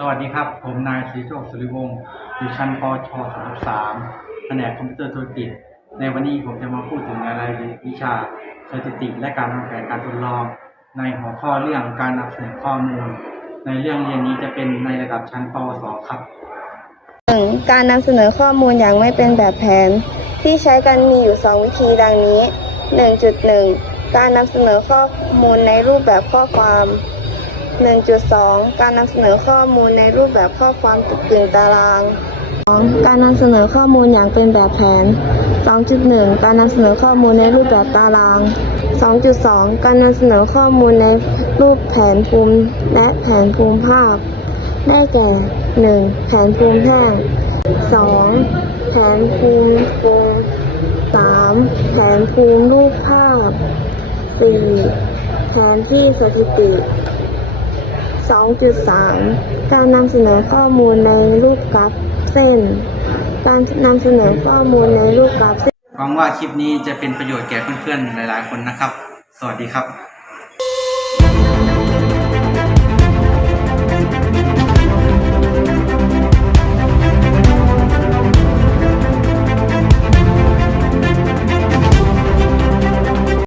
สวัสดีครับ ผมนายศรีโชคสุริวงศ์อยู่ชั้นปช33แผนกคอมพิวเตอร์ธุรกิจ ในวันนี้ผมจะมาพูดถึงรายละเอียดวิชาสถิติ และการวางแผนการทดลอง ในหัวข้อเรื่องการนำเสนอข้อมูล ในเรื่องเรียนนี้จะเป็นในระดับชั้นปวสครับหนึ่งการนำเสนอข้อมูลอย่างไม่เป็นแบบแผน ที่ใช้กันมีอยู่ 2 วิธีดังนี้ 1.1 การนำเสนอข้อมูลในรูปแบบข้อความ 1.2 การนำเสนอข้อมูลในรูปแบบข้อความตกกึ่งตาราง 2. การนำเสนอข้อมูลอย่างเป็นแบบแผน 2.1 การนำเสนอข้อมูลในรูปแบบตาราง 2.2 การนำเสนอข้อมูลในรูปแผนภูมิและแผนภูมิภาค ได้แก่ 1. แผนภูมิแท่ง 2. แผนภูมิวง 3. แผนภูมิรูปภาพ 4. แผนที่สถิติ 2.3 การนำเสนอข้อมูลในรูปกราฟเส้น การนำเสนอข้อมูลในรูปกราฟเส้นหวังว่าคลิปนี้จะเป็นประโยชน์แก่เพื่อนๆหลายๆ คนนะครับ สวัสดีครับ